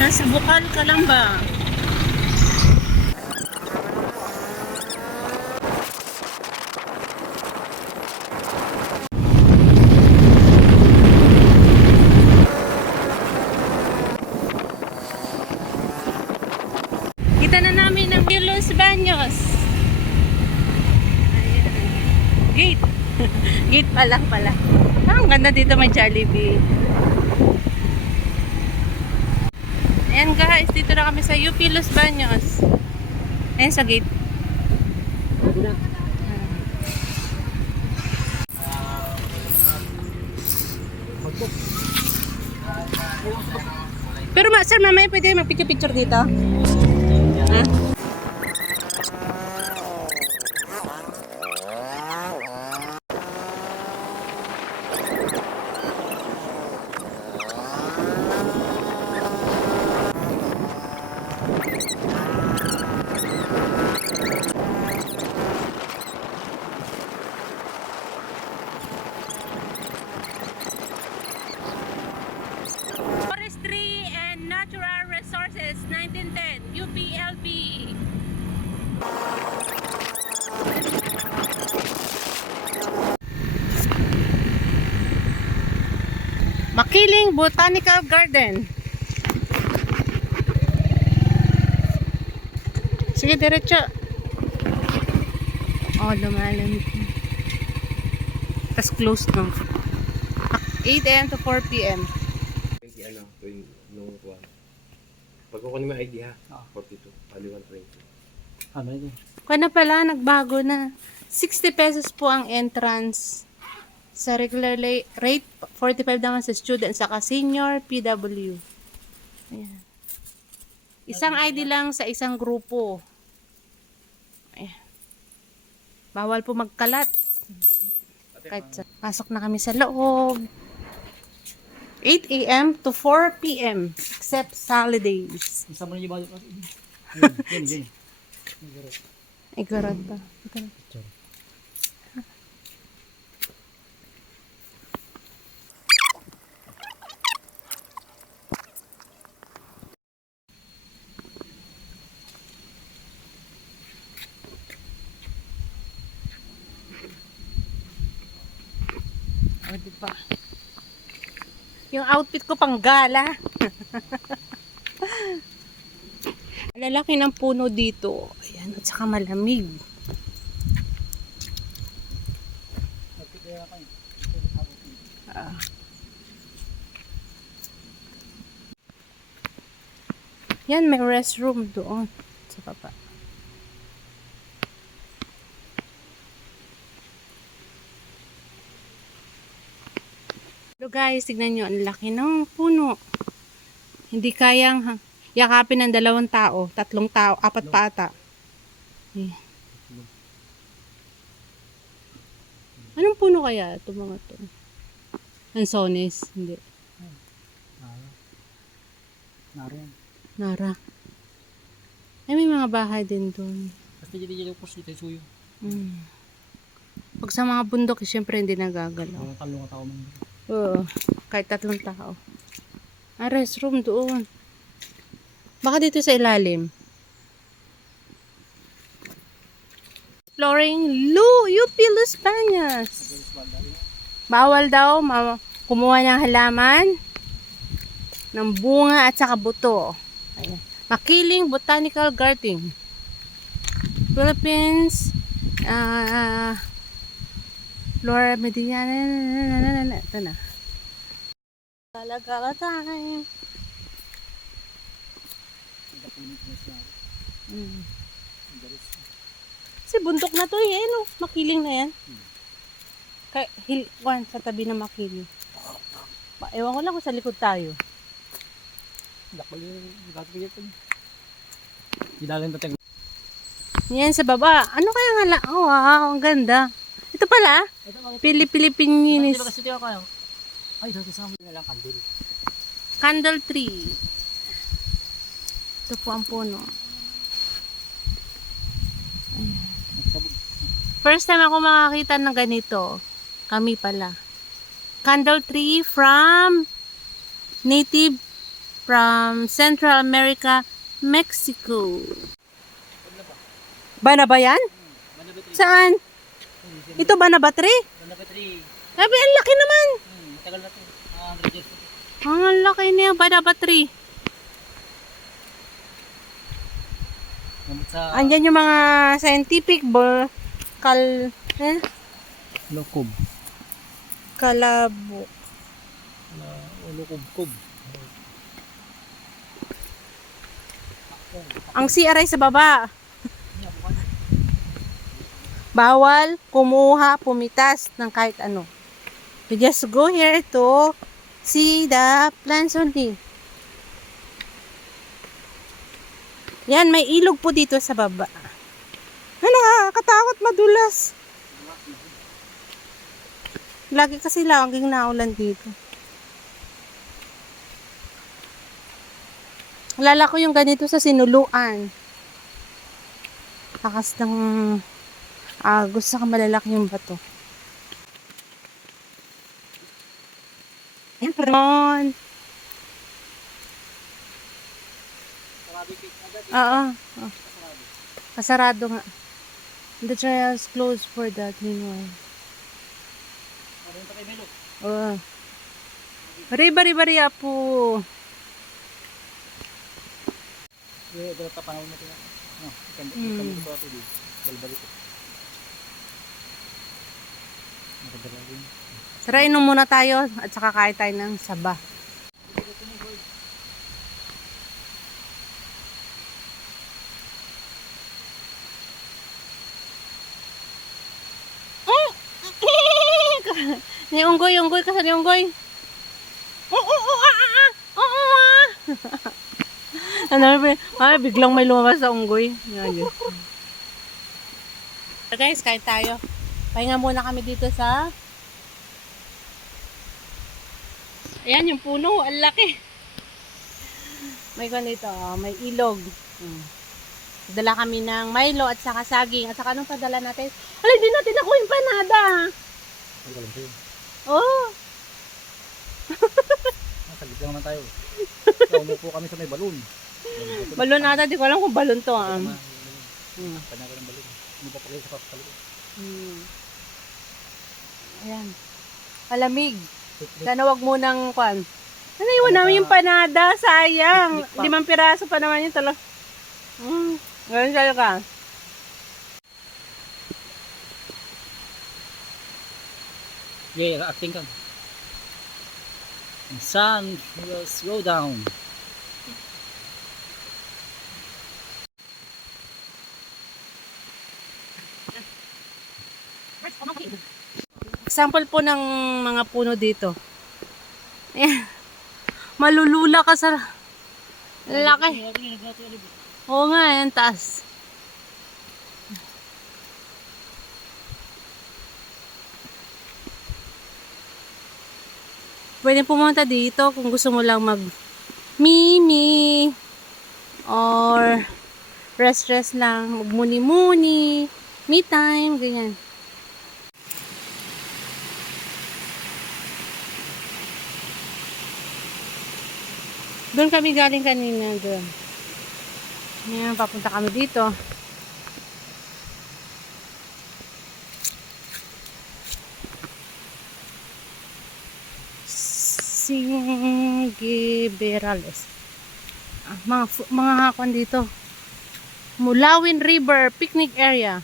Nasa bukal ka lang ba? Kita na namin ang Los Baños. Ayan. Gate. Gate pa lang pala. Ang ganda dito, may Jollibee. Ayan guys, dito na kami sa UP Los Baños. Ayan sa gate. Pero sir, mamaya pwede magpicture-picture dito? Ha? Forestry and Natural Resources 1910 UPLB. Makiling Botanical Garden. Sige, diretso. Oh, lumalamig. Tapos close na. 8 AM to 4 PM. 20 ano, 20, nung kuwan. Pag kukunin mo ID ha, 42, pali 120. Ano yun? Kaya na pala, nagbago na. 60 pesos po ang entrance. Sa regular rate, 45 naman sa student, saka senior, PW. Ayan. Isang ID lang sa isang grupo. Ayan. Bawal po magkalat. Kahit pasok na kami sa loob. 8 AM to 4 PM, except holidays. Isa mo na yung balik. Yun. Ay, garot pa. O, diba? Yung outfit ko pang gala. Lalaki ng puno dito. Ayan, at saka malamig. Yan, may restroom doon sa baba. So guys, tignan nyo, ang laki ng puno. Hindi kayang yakapin ng 2 tao, 3 tao, 4 pa ata. Eh. Anong puno kaya ito mga to? Ansones? Hindi. Nara. Ay, may mga bahay din doon. Basta dito yung post dito suyo. Pag sa mga bundok, syempre hindi nagagalaw. Mga talong tao man. Oo, kahit 3 tao. Ah, restroom doon. Baka dito sa ilalim. Exploring UP Los Baños. Bawal daw kumuha ng halaman, ng bunga at saka buto. Ayan. Makiling Botanical Garden. Philippines, Flora Mediana. Ito na. Talaga time. Kasi bundok na to eh, no? Makiling na yan. Kaya, sa tabi ng makiling. Ewan ko lang kung sa likod tayo. Dakbal yung gagawin ito. Hilalan natin. Yan sa baba. Ano kaya nga lang? Oh, wow, ang ganda. Ito pala, Pilipinis. Ito kasi tiyo kayo. Ay, dito sa amin na lang kandil. Candle tree. Ito po ang puno. First time ako makakita ng ganito. Kami pala. Candle tree from native from Central America, Mexico. Banaba yan? Banaba 3. Saan? Ito Banaba 3? Banaba 3. Sabi, ang laki naman. Matagal na to. 100 years. Ang laki niya, Banaba 3. Gamot sa Andyan yung mga scientific Lokob. kalabo. Lokob-kob. Ang CR ay sa baba. Bawal kumuha, pumitas ng kahit ano. You just go here to see the plants only. Yan, may ilog po dito sa baba. Ano nga, katakot madulas. Lagi kasi laging naulan dito. Alala ko yung ganito sa Sinuluan. Lakas ng agos, saka malalaki yung bato. Yan, pardon. Oo. Oh. Kasarado nga. The trail is closed for that meanwhile. Oo. Bari-bari-bari po. Ito na panahon natin. Ikan ito ako dito. Balbalik ko. Nakadala rin. Sarain muna tayo at saka kain tayo ng saba. Ni unggoy, kasi ni unggoy. Biglang may lumabas sa unggoy. Yan. So guys, kain tayo. Pahinga muna kami dito sa... Ayan, yung puno. Ang laki. May ganito, may ilog. Dala kami ng Milo at saka saging. At saka anong padala natin? Alay, di natin ako yung panada. Ang galing sa'yo. Oh. Saglit lang naman tayo. Umupo kami sa may balon. Balon ata, di ko alam kung balon to. Panyaga ng balon. Ano pa pala sa papalit? Ayan. Palamig. Sana wag mo nang kwan. Naiwan namin yung panada. Sayang. 5 piraso pa naman yun talaga. Ganun sa'yo ka. Yeah, acting ka. The sun will slow down. Example po ng mga puno dito. Ayan. Malulula ka sa laki. Oo nga, yan taas. Pwede pumunta dito kung gusto mo lang mag mimi or rest lang, magmuni-muni, me time, ganyan. Doon kami galing kanina doon. Ngayon, papunta kami dito. Singiberales. Mga hakon dito. Mulawin River picnic area.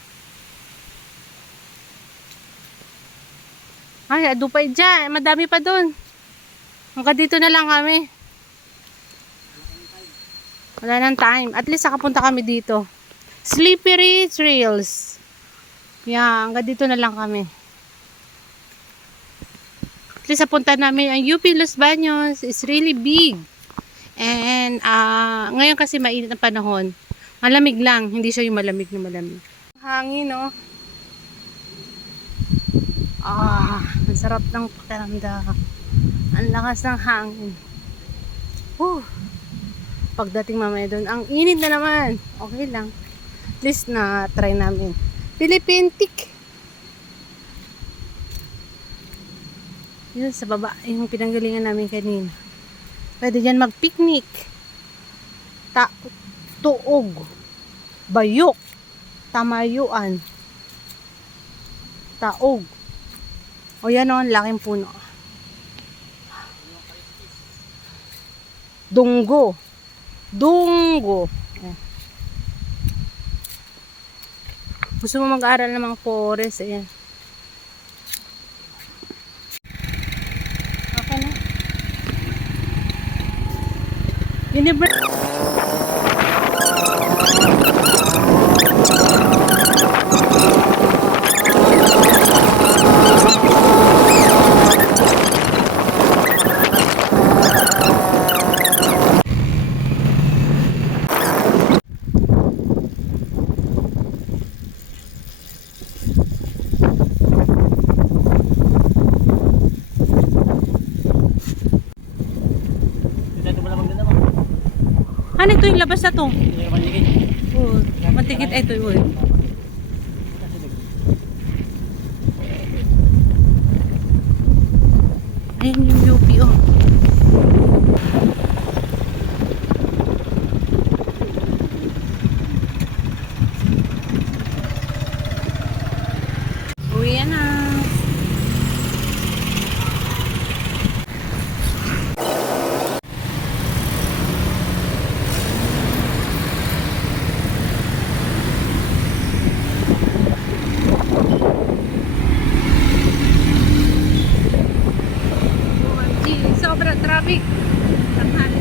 Ay, adupay dyan. Madami pa doon. Hanggang dito na lang kami. Wala nang time. At least nakapunta kami dito. Slippery Trails. Yan, hanggang dito na lang kami. At least napunta namin ang UP Los Baños. It's really big. And ngayon kasi mainit ang panahon. Malamig lang. Hindi siya yung malamig na malamig. Hangin, no? Ang sarap ng pakiramdam. Ang lakas ng hangin. Pagdating mamaya doon, ang init na naman. Okay lang. At least na try namin. Philippine Tick. Yun sa baba, yung pinanggalingan namin kanina. Pwede dyan mag-picnic. Tuog. Bayok. Tamayuan. Taog. O yan o, ang laking puno. Dunggo. Dunggo. Ayan. Gusto mo mag-aral ng mga forest, ayan. Okay na. Dito mo lamang din naman. Ano ito yung labas na to? Hindi naman ligay. Oo, matigit ito yun. Ayan yung UP oh. Uwi na. Sobrang traffic. Tanghali.